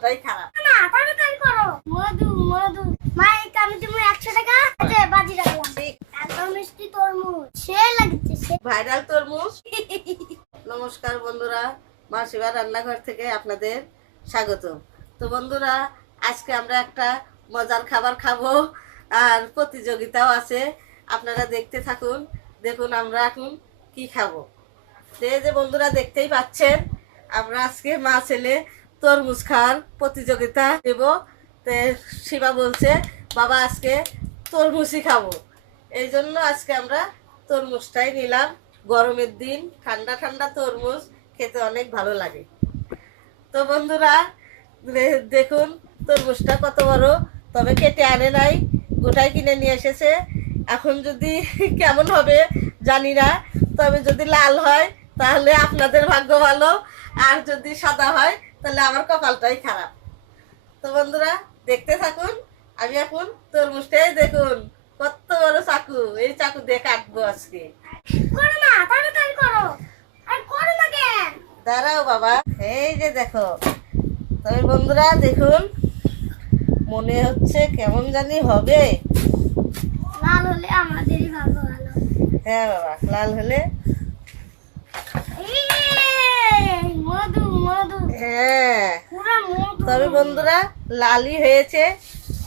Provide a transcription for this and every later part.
কপালটাই খারাপ। না তাড়াতাড়ি করো। মধু মধু মা এই আমি তুমি 100 টাকা আছে বাজি রাখলাম। এত মিষ্টি তরমুজ সে লাগছে ভাইরাল তরমুজ। নমস্কার বন্ধুরা, মা শিবা রান্নাঘর থেকে আপনাদের স্বাগত। তো বন্ধুরা, আজকে আমরা একটা মজার খাবার খাবো আর প্রতিযোগিতাও আছে। আপনারা দেখতে থাকুন, দেখুন আমরা এখন কি খাবো। এই যে বন্ধুরা দেখতেই পাচ্ছেন, আমরা আজকে মা ছেলে তরমুজ খাওয়ার প্রতিযোগিতা দেব। তো শিবা বলছে বাবা আজকে তরমুজই খাবো, এই জন্য আজকে আমরা তরমুজটাই নিলাম। গরমের দিন ঠান্ডা ঠান্ডা তরমুজ খেতে অনেক ভালো লাগে। তো বন্ধুরা দেখুন তরমুজটা কত বড়, তবে কেটে আনে নাই, গোটাই কিনে নিয়ে এসেছে। এখন যদি কেমন হবে জানি না, তবে যদি লাল হয় তাহলে আপনাদের ভাগ্য ভালো, আর যদি সাদা হয় তাহলে আমার কপালটাই খারাপ। তো বন্ধুরা দেখতে থাকুন। আমি এখন তরমুজটাই দেখুন কত বড় চাকু, এই চাকু দিয়ে কাটবো আজকে। করো না তাড়াতাড়ি করো। আর করো না কেন? দাঁড়াও বাবা, এই যে দেখো। তবে বন্ধুরা দেখুন, মনে হচ্ছে কেমন জানি হবে। লাল হলে আমাদেরই ভাগ্য ভালো। হ্যাঁ বাবা, লাল হলে। এই মধু মধু হ্যাঁ, পুরো মধু। তবে বন্ধুরা লালই হয়েছে,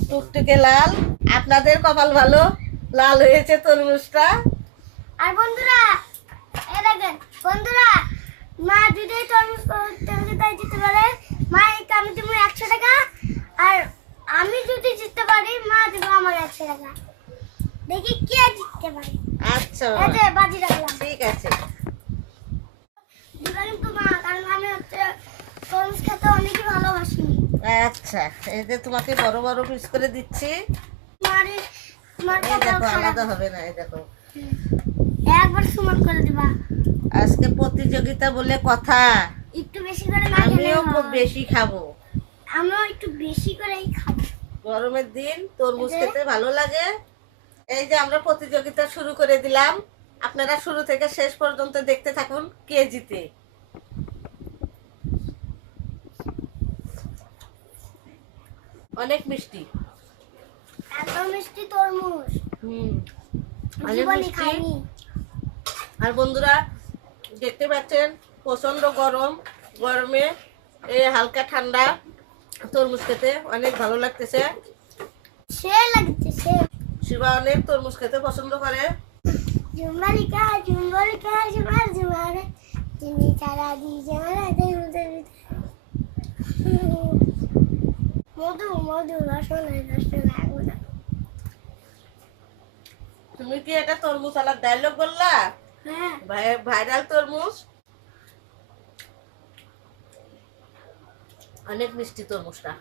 টুকটুকে লাল। আপনাদের কপাল ভালো, লাল হয়েছে তরমুজটা। আর বন্ধুরা এই দেখেন বন্ধুরা, মা যদি তরমুজ প্রতিযোগিতায় জিততে পারে মা এই আমি দেবো 100 টাকা, আর আমি যদি জিততে পারি মা দেবো আমার 100 টাকা। দেখি কে জিততে পারে। আচ্ছা এই বাবা, যে বাজি রাখলাম। ঠিক আছে। দুটো কিন্তু মা, কারণ আমি হচ্ছে তরমুজ খেতে অনেকই ভালোবাসি। আচ্ছা, এই যে তোমাকে বড় বড় পিস করে দিচ্ছি। মারে তোমার এই কপাল দেখো, খারাপ। আলাদা হবে না। এই দেখো, একবার সমান করে দিবা। আজকে প্রতিযোগিতা বলে কথা, একটু বেশি করে না খেলে আমিও খুব হয়। বেশি খাবো। আমিও একটু বেশি করেই খাবো। গরমের দিন তরমুজ খেতে ভালো লাগে। এই যে আমরা প্রতিযোগিতা শুরু করে দিলাম, আপনারা শুরু থেকে শেষ পর্যন্ত দেখতে থাকুন কে জিতে। অনেক মিষ্টি। এত মিষ্টি তরমুজ অনেক জীবনে মিষ্টি। খাইনি। আর বন্ধুরা দেখতে পাচ্ছেন প্রচন্ড গরম, গরমে এই হালকা ঠান্ডা তরমুজ খেতে অনেক ভালো লাগতেছে। সে লাগছে সে। শিবা অনেক তরমুজ খেতে পছন্দ করে। জুম্বালিকা জুম্বার জুমারে চিনি চারা দি জানা দে মধু মধু রসনা রসনা গুনা। তুমি কি এটা তরমুজ আলার ডায়লগ বললা? হ্যাঁ ভাইরাল তরমুজ। অনেক মিষ্টি তরমুজটা।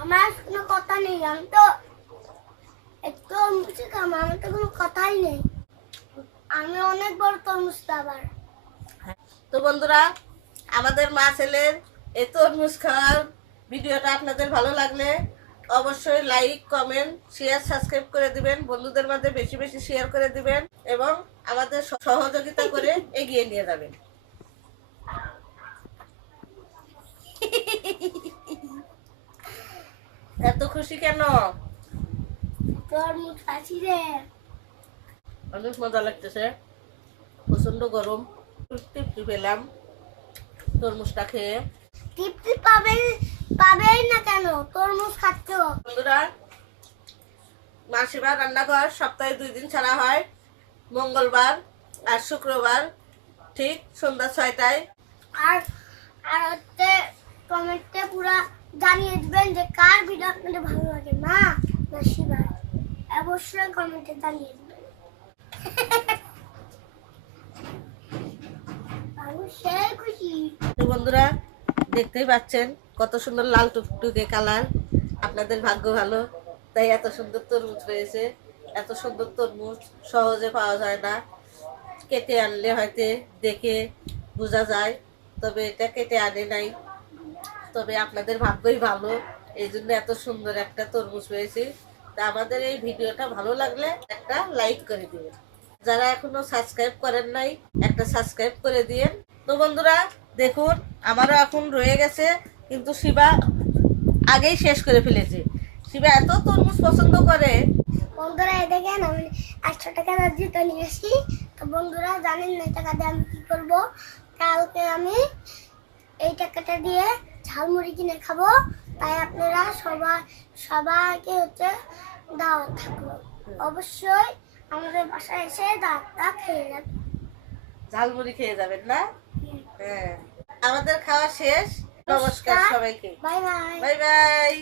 আমার কোনো কথা নেই, আমি তো একটু মুছে খাম, আমার তো কোনো কথাই নেই। আমি অনেক বড় তরমুজ আবার। তো বন্ধুরা, আমাদের মা ছেলের এই তরমুজ খাওয়ার ভিডিওটা আপনাদের ভালো লাগলে অবশ্যই লাইক কমেন্ট শেয়ার সাবস্ক্রাইব করে দিবেন, বন্ধুদের মধ্যে বেশি বেশি শেয়ার করে দিবেন এবং আমাদের সহযোগিতা করে এগিয়ে নিয়ে যাবেন। এত খুশি কেন? তরমুজ খাচ্ছি রে। অনেক মজা লাগতেছে, প্রচন্ড গরম, তৃপ্তি পেলাম তরমুজটা খেয়ে। তৃপ্তি পাবেই না কেন, তরমুজ খাচ্ছ। বন্ধুরা, মা শিবা রান্নাঘর সপ্তাহে 2 দিন ছাড়া হয়, মঙ্গলবার আর শুক্রবার, ঠিক সন্ধ্যা 6টায়। আর আর হচ্ছে কমেন্টে পুরা জানিয়ে দিবেন যে কার ভিডিও আপনাদের ভালো লাগে, মা না শিবা। অবশ্যই কমেন্টে জানিয়ে দিবেন। আমি সেই খুশি। তো বন্ধুরা দেখতেই পাচ্ছেন কত সুন্দর লাল টুকটুকে কালার। আপনাদের ভাগ্য ভালো, তাই এত সুন্দর তরমুজ পেয়েছে। এত সুন্দর তরমুজ সহজে পাওয়া যায় না, কেটে আনলে হয়তো দেখে বোঝা যায়, তবে এটা কেটে আনে নাই। তবে আপনাদের ভাগ্যই ভালো, এই জন্য এত সুন্দর একটা তরমুজ পেয়েছি। তা আমাদের এই ভিডিওটা ভালো লাগলে একটা লাইক করে দিবেন, যারা এখনো সাবস্ক্রাইব করেন নাই একটা সাবস্ক্রাইব করে দিয়েন। তো বন্ধুরা দেখুন আমারও এখন রয়ে গেছে, কিন্তু শিবা আগেই শেষ করে ফেলেছে। শিবা এত তরমুজ পছন্দ করে। বন্ধুরা এই দেখেন আমি 100 টাকার জুতো নিয়েছি। তো বন্ধুরা জানেন না এই টাকা দিয়ে আমি কি করব? কালকে আমি এই টাকাটা দিয়ে ঝালমুড়ি কিনে খাবো। তাই আপনারা সবাইকে হচ্ছে দাওয়াত থাকলো, অবশ্যই আমাদের বাসায় এসে দাওয়াতটা খেয়ে যাবেন। ঝালমুড়ি খেয়ে যাবেন না? হ্যাঁ, আমাদের খাওয়া শেষ। নমস্কার সবাইকে, বাই বাই। Bye bye.